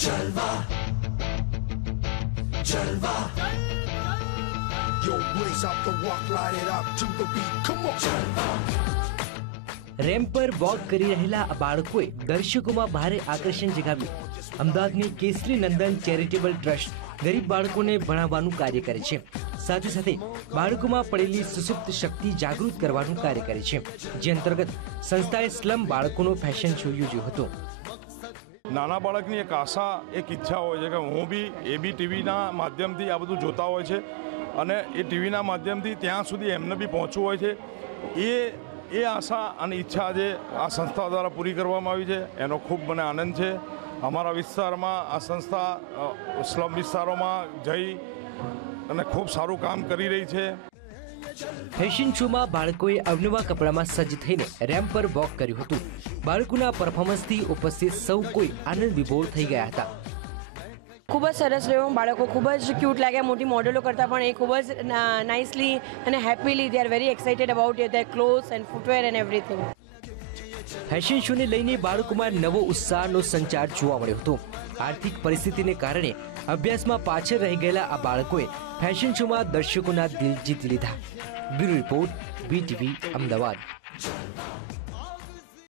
Yo, blaze up the walk, light it up to the beat. Come on. Ramp પર walk કરી રહેલા બાળકોએ દર્શકોમાં ભારે આકર્ષણ જગાવ્યું. અમદાવાદની કેસરી નંદન ચેરિટેબલ ટ્રસ્ટ ગરીબ બાળકોને ભણાવવાનું કાર્ય કરે છે. સાથે સાથે બાળકોમાં પડેલી સુસુપ્ત શક્તિ જાગૃત કરવાનું કાર્ય કરે છે. જે અંતર્ગત સંસ્થાએ સ્લમ બાળકોનો ફેશન શો યોજ્યો હતો. નાના બાળકની એક આશા, એક ઈચ્છા હોય છે કે હું બી એ બી ટીવીના માધ્યમથી આ બધું જોતા હોય છે અને એ ટીવીના માધ્યમથી ત્યાં સુધી એમને બી પહોંચવું હોય છે. એ એ આશા અને ઈચ્છા આજે આ સંસ્થા દ્વારા પૂરી કરવામાં આવી છે. એનો ખૂબ મને આનંદ છે. અમારા વિસ્તારમાં આ સંસ્થા સ્લમ વિસ્તારોમાં જઈ અને ખૂબ સારું કામ કરી રહી છે. ફેશન શોમાં બાળકોએ અવનવા કપડામાં સજ્જ થઈને રેમ્પ પર વોક કર્યું હતું. બાળકોના પરફોર્મન્સથી ઉપસ્થિત સૌ કોઈ આનંદ વિભોર થઈ ગયા હતા. ખૂબ જ સરસ રહ્યું. બાળકો ખૂબ જ ક્યુટ લાગ્યા. મોટી મોડેલો કરતાં પણ એ ખૂબ જ નાઇસલી અને happily they are very excited about your clothes and footwear and everything fashion શોને લઈને બાળકોમાં નવો ઉત્સાહનો સંચાર જોવા મળ્યો હતો. આર્થિક પરિસ્થિતિને કારણે અભ્યાસમાં પાછળ રહી ગયેલા આ બાળકોએ ફેશન શોમાં દર્શકોના દિલ જીતી લીધા. Bureau report BTV Ahmedabad.